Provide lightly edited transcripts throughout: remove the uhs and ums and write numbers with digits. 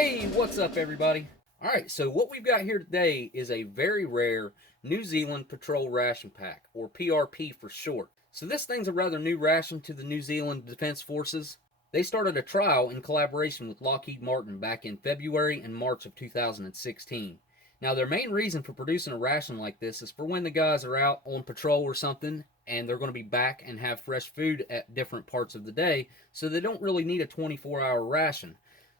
Hey, what's up everybody? Alright, so what we've got here today is a very rare New Zealand Patrol Ration Pack, or PRP for short. So this thing's a rather new ration to the New Zealand Defense Forces. They started a trial in collaboration with Lockheed Martin back in February and March of 2016. Now their main reason for producing a ration like this is for when the guys are out on patrol or something and they're going to be back and have fresh food at different parts of the day, so they don't really need a 24-hour ration.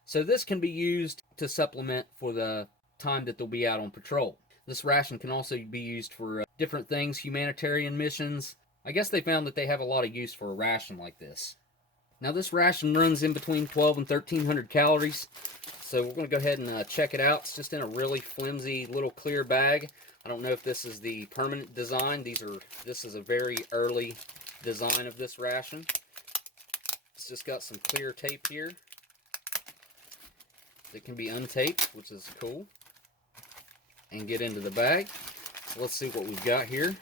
So this can be used to supplement for the time that they'll be out on patrol. This ration can also be used for different things, humanitarian missions. I guess they found that they have a lot of use for a ration like this. Now this ration runs in between 12 and 1300 calories. So we're going to go ahead and check it out. It's just in a really flimsy little clear bag. I don't know if this is the permanent design. This is a very early design of this ration. It's just got some clear tape here. It can be untaped, which is cool. And get into the bag. Let's see what we've got here.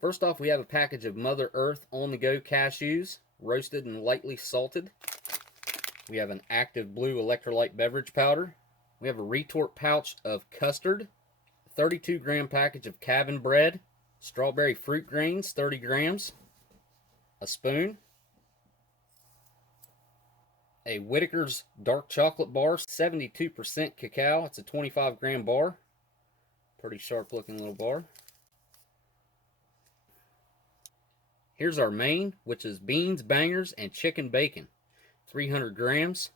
First off, we have a package of Mother Earth on-the-go cashews, roasted and lightly salted. We have an active blue electrolyte beverage powder. We have a retort pouch of custard, a 32-gram package of cabin bread, strawberry fruit grains, 30 grams, a spoon, a Whittaker's dark chocolate bar, 72% cacao. It's a 25-gram bar. Pretty sharp-looking little bar. Here's our main, which is beans, bangers, and chicken bacon, 300 grams.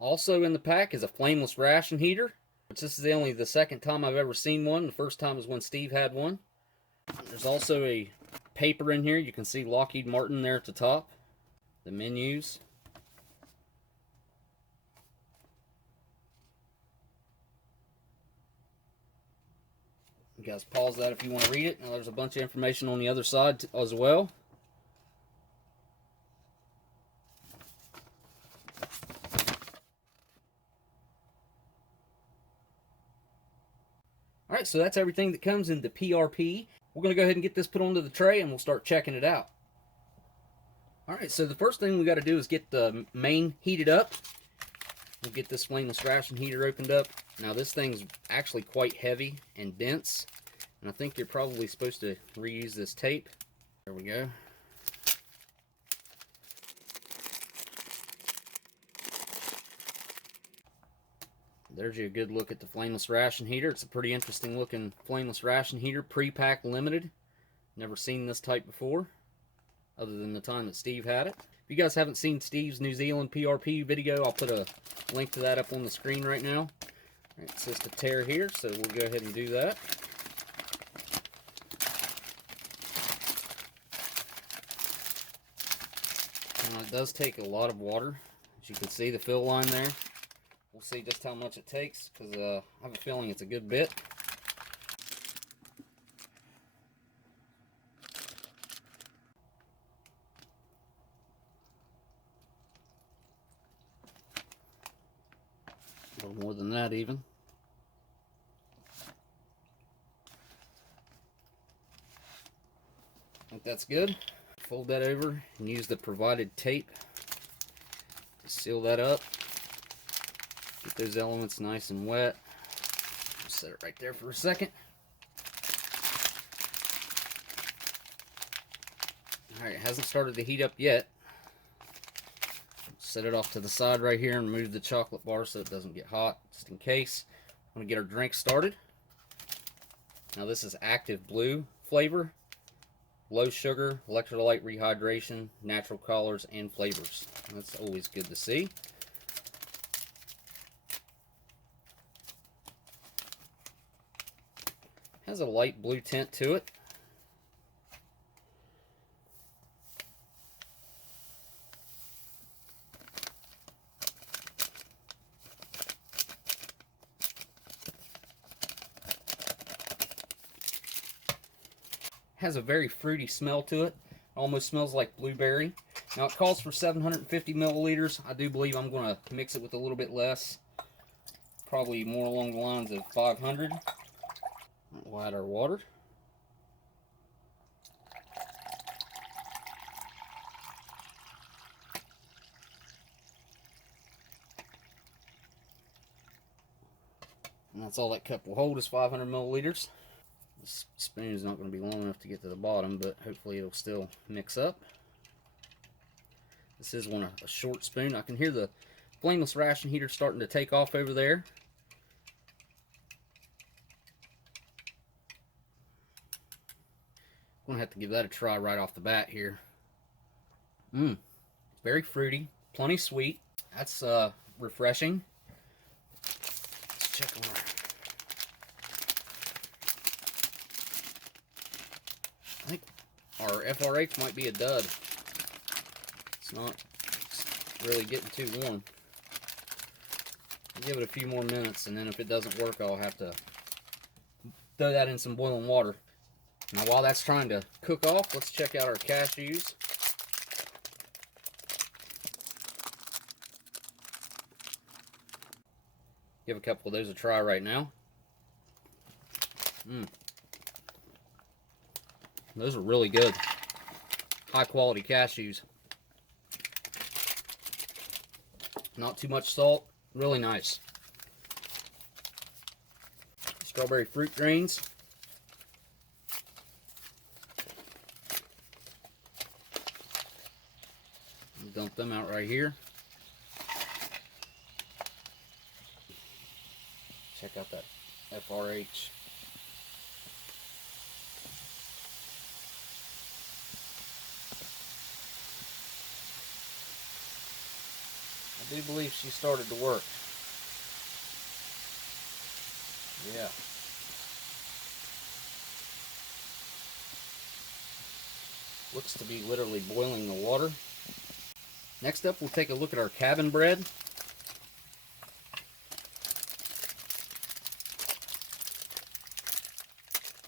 Also in the pack is a flameless ration heater, which this is only the second time I've ever seen one. The first time was when Steve had one. There's also a paper in here. You can see Lockheed Martin there at the top. The menus. You guys pause that if you want to read it. Now there's a bunch of information on the other side as well. Alright, so that's everything that comes in the PRP. We're going to go ahead and get this put onto the tray and we'll start checking it out. Alright, so the first thing we got to do is get the main heated up. We'll get this flameless ration heater opened up. Now this thing's actually quite heavy and dense, and I think you're probably supposed to reuse this tape. There we go. There's you a good look at the flameless ration heater. It's a pretty interesting looking flameless ration heater, pre-pack limited. Never seen this type before, other than the time that Steve had it. If you guys haven't seen Steve's New Zealand PRP video, I'll put a link to that up on the screen right now. It says to tear here, so we'll go ahead and do that. Now, it does take a lot of water. As you can see, the fill line there. We'll see just how much it takes, because I have a feeling it's a good bit. A little more than that even. I think that's good. Fold that over and use the provided tape to seal that up. Get those elements nice and wet. Set it right there for a second. Alright, it hasn't started to heat up yet. Set it off to the side right here and remove the chocolate bar so it doesn't get hot, just in case. I'm going to get our drink started. Now this is active blue flavor, low sugar, electrolyte rehydration, natural colors, and flavors. That's always good to see. Has a light blue tint to it. Has a very fruity smell to it. Almost smells like blueberry. Now it calls for 750 milliliters. I do believe I'm going to mix it with a little bit less. Probably more along the lines of 500. We'll add our water. And that's all that cup will hold, is 500 milliliters. This spoon is not going to be long enough to get to the bottom, but hopefully it'll still mix up. This is a short spoon. I can hear the flameless ration heater starting to take off over there. I'm going to have to give that a try right off the bat here. Very fruity, plenty sweet. That's refreshing. Let's check on our... I think our FRH might be a dud. It's not really getting too warm. I'll give it a few more minutes, and then if it doesn't work, I'll have to throw that in some boiling water. Now, while that's trying to cook off, let's check out our cashews. Give a couple of those a try right now. Those are really good. High quality cashews. Not too much salt. Really nice. Strawberry fruit grains. Dump them out right here. Check out that FRH. I do believe she started to work. Yeah. Looks to be literally boiling the water. Next up, we'll take a look at our cabin bread.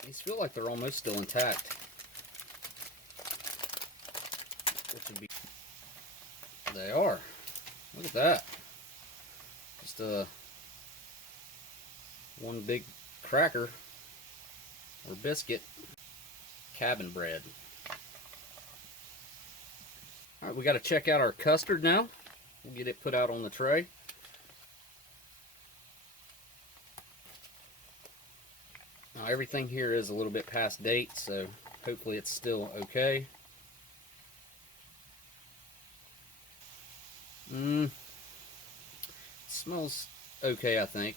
These feel like they're almost still intact. Which would be... They are. Look at that. Just one big cracker or biscuit. Cabin bread. Alright, we got to check out our custard now. We'll get it put out on the tray. Now, everything here is a little bit past date, so hopefully it's still okay. It smells okay, I think.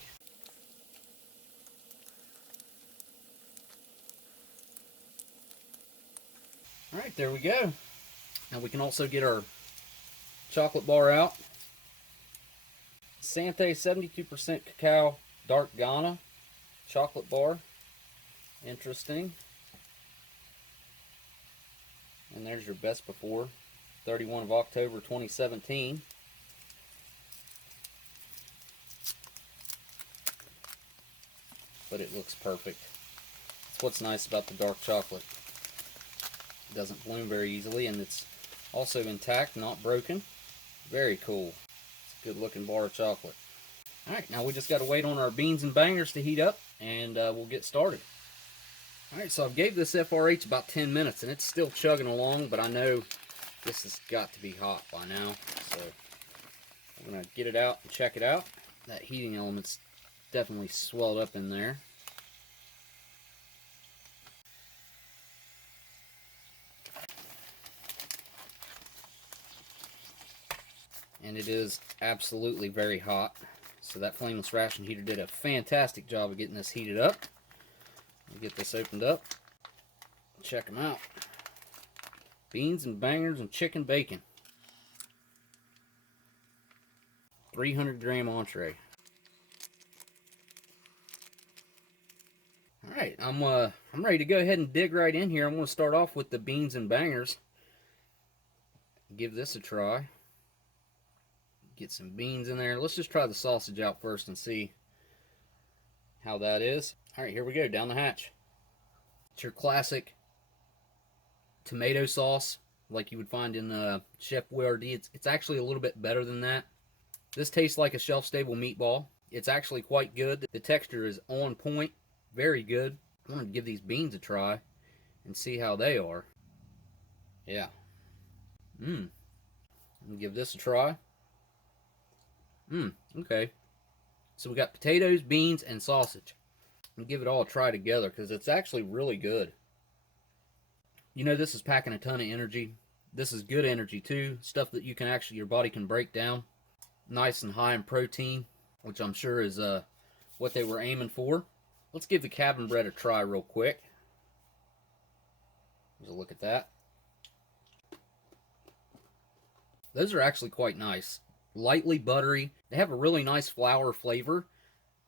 Alright, there we go. Now we can also get our chocolate bar out. Sante 72% cacao dark Ghana chocolate bar. Interesting. And there's your best before. 31 of October 2017. But it looks perfect. That's what's nice about the dark chocolate. It doesn't bloom very easily, and it's also intact, not broken. Very cool. It's a good looking bar of chocolate. Alright, now we just got to wait on our beans and bangers to heat up, and we'll get started. Alright, so I've gave this FRH about 10 minutes, and it's still chugging along, but I know this has got to be hot by now. So I'm going to get it out and check it out. That heating element's definitely swelled up in there. And it is absolutely very hot. So that flameless ration heater did a fantastic job of getting this heated up. Let me get this opened up. Check them out. Beans and bangers and chicken bacon. 300 gram entree. Alright, I'm ready to go ahead and dig right in here. I'm going to start off with the beans and bangers. Give this a try. Get some beans in there. Let's just try the sausage out first and see how that is. Alright, here we go, down the hatch. It's your classic tomato sauce like you would find in Chef Boyardee. It's actually a little bit better than that. This tastes like a shelf-stable meatball. It's actually quite good. The texture is on point. Very good. I'm going to give these beans a try and see how they are. Yeah. I'm going to give this a try. Okay. So we got potatoes, beans, and sausage. And give it all a try together because it's actually really good. You know, this is packing a ton of energy. This is good energy too. Stuff that you can actually, your body can break down. Nice and high in protein, which I'm sure is what they were aiming for. Let's give the cabin bread a try real quick. Here's a look at that. Those are actually quite nice. Lightly buttery. They have a really nice flour flavor.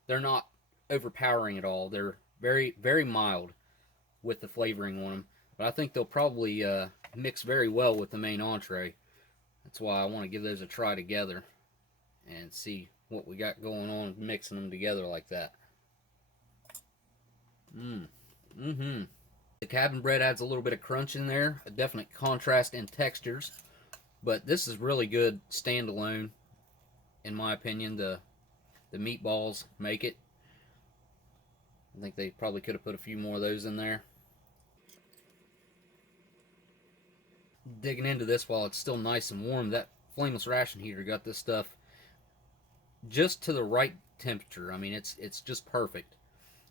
They're not overpowering at all. They're very, very mild with the flavoring on them. But I think they'll probably mix very well with the main entree. That's why I want to give those a try together and see what we got going on mixing them together like that. The cabin bread adds a little bit of crunch in there, a definite contrast in textures. But this is really good standalone, in my opinion. The meatballs make it. I think they probably could have put a few more of those in there. Digging into this while it's still nice and warm, that flameless ration heater got this stuff just to the right temperature. I mean, it's just perfect.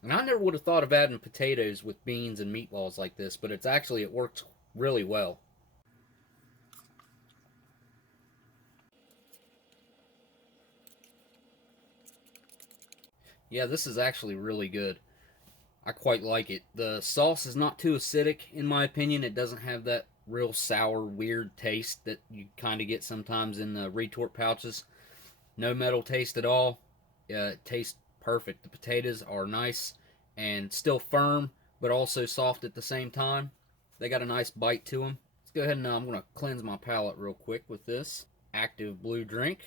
And I never would have thought of adding potatoes with beans and meatballs like this, but it works really well. Yeah, this is actually really good. I quite like it. The sauce is not too acidic, in my opinion. It doesn't have that real sour, weird taste that you kind of get sometimes in the retort pouches. No metal taste at all. It tastes perfect. The potatoes are nice and still firm, but also soft at the same time. They got a nice bite to them. Let's go ahead and I'm going to cleanse my palate real quick with this active blue drink.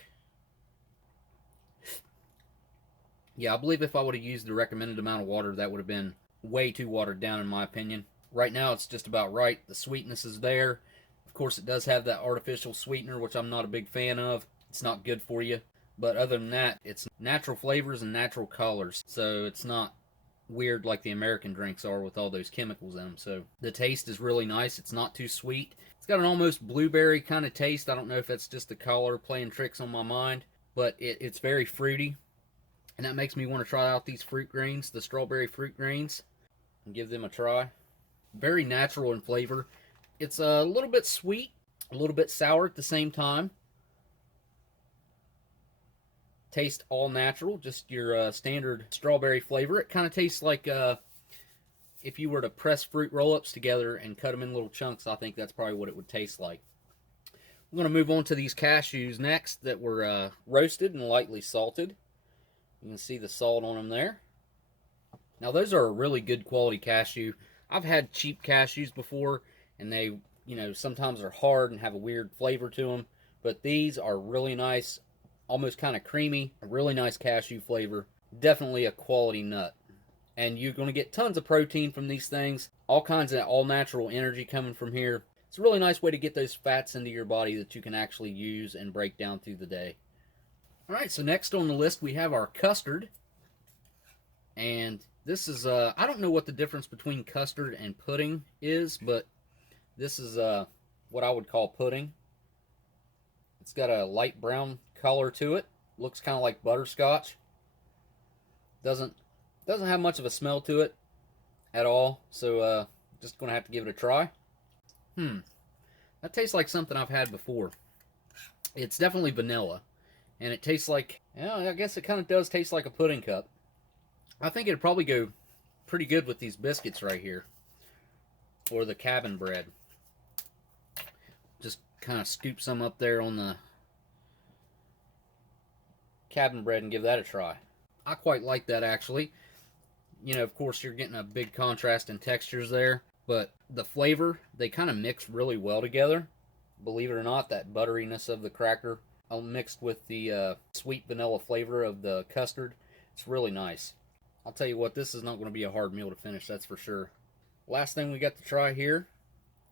Yeah, I believe if I would have used the recommended amount of water, that would have been way too watered down in my opinion. Right now, it's just about right. The sweetness is there. Of course, it does have that artificial sweetener, which I'm not a big fan of. It's not good for you. But other than that, it's natural flavors and natural colors. So it's not weird like the American drinks are with all those chemicals in them. So the taste is really nice. It's not too sweet. It's got an almost blueberry kind of taste. I don't know if that's just the color playing tricks on my mind. But it's very fruity. And that makes me want to try out these fruit greens, the strawberry fruit greens, and give them a try. Very natural in flavor. It's a little bit sweet, a little bit sour at the same time. Taste all natural, just your standard strawberry flavor. It kind of tastes like if you were to press fruit roll-ups together and cut them in little chunks. I think that's probably what it would taste like. I'm going to move on to these cashews next that were roasted and lightly salted. You can see the salt on them there. Now those are a really good quality cashew. I've had cheap cashews before, and they, sometimes are hard and have a weird flavor to them. But these are really nice, almost kind of creamy, a really nice cashew flavor. Definitely a quality nut. And you're going to get tons of protein from these things. All kinds of all-natural energy coming from here. It's a really nice way to get those fats into your body that you can actually use and break down through the day. Alright, so next on the list we have our custard. And this is, I don't know what the difference between custard and pudding is, but this is what I would call pudding. It's got a light brown color to it. Looks kind of like butterscotch. Doesn't have much of a smell to it at all, so just going to have to give it a try. That tastes like something I've had before. It's definitely vanilla. And it tastes like, I guess it kind of does taste like a pudding cup. I think it'd probably go pretty good with these biscuits right here. Or the cabin bread. Just kind of scoop some up there on the cabin bread and give that a try. I quite like that actually. Of course you're getting a big contrast in textures there. But the flavor, they kind of mix really well together. Believe it or not, that butteriness of the cracker mixed with the sweet vanilla flavor of the custard. It's really nice. I'll tell you what, this is not going to be a hard meal to finish, that's for sure. Last thing we got to try here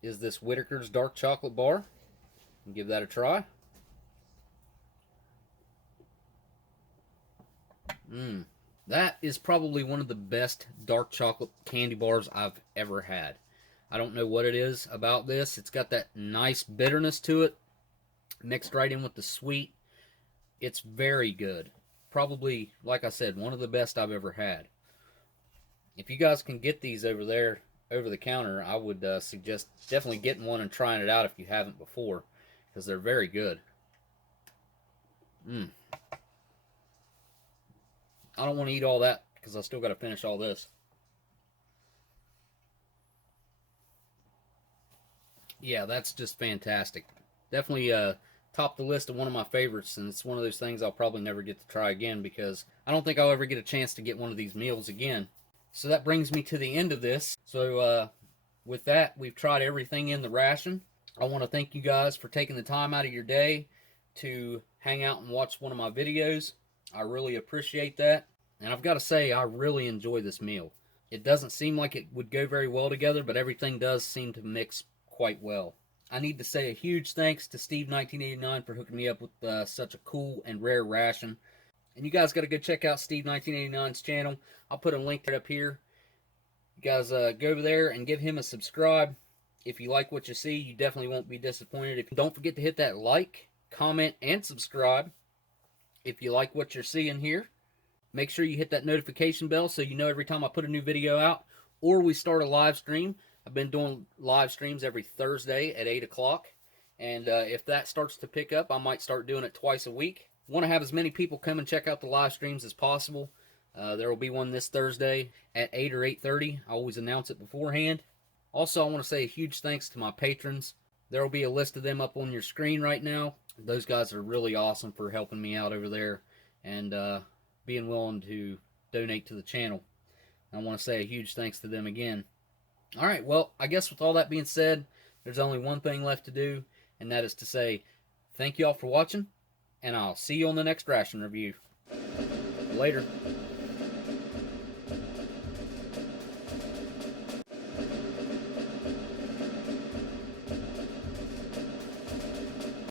is this Whittaker's dark chocolate bar. And give that a try. That is probably one of the best dark chocolate candy bars I've ever had. I don't know what it is about this. It's got that nice bitterness to it, mixed right in with the sweet. It's very good. probably, like I said, one of the best I've ever had. If you guys can get these over there over the counter, I would suggest definitely getting one and trying it out if you haven't before, because they're very good. I don't want to eat all that because I still got to finish all this. Yeah, that's just fantastic. Definitely top the list of one of my favorites, and it's one of those things I'll probably never get to try again because I don't think I'll ever get a chance to get one of these meals again. So that brings me to the end of this. So with that, we've tried everything in the ration. I want to thank you guys for taking the time out of your day to hang out and watch one of my videos. I really appreciate that. And I've got to say, I really enjoy this meal. It doesn't seem like it would go very well together, but everything does seem to mix quite well. I need to say a huge thanks to Steve1989 for hooking me up with such a cool and rare ration. And you guys got to go check out Steve1989's channel. I'll put a link right up here. You guys go over there and give him a subscribe. If you like what you see, you definitely won't be disappointed. Don't forget to hit that like, comment, and subscribe if you like what you're seeing here. Make sure you hit that notification bell so you know every time I put a new video out or we start a live stream. I've been doing live streams every Thursday at 8 o'clock. And if that starts to pick up, I might start doing it twice a week. Want to have as many people come and check out the live streams as possible. There will be one this Thursday at 8 or 8:30. I always announce it beforehand. Also, I want to say a huge thanks to my patrons. There will be a list of them up on your screen right now. Those guys are really awesome for helping me out over there and being willing to donate to the channel. I want to say a huge thanks to them again. All right, well, I guess with all that being said, there's only one thing left to do, and that is to say thank you all for watching, and I'll see you on the next ration review. Later.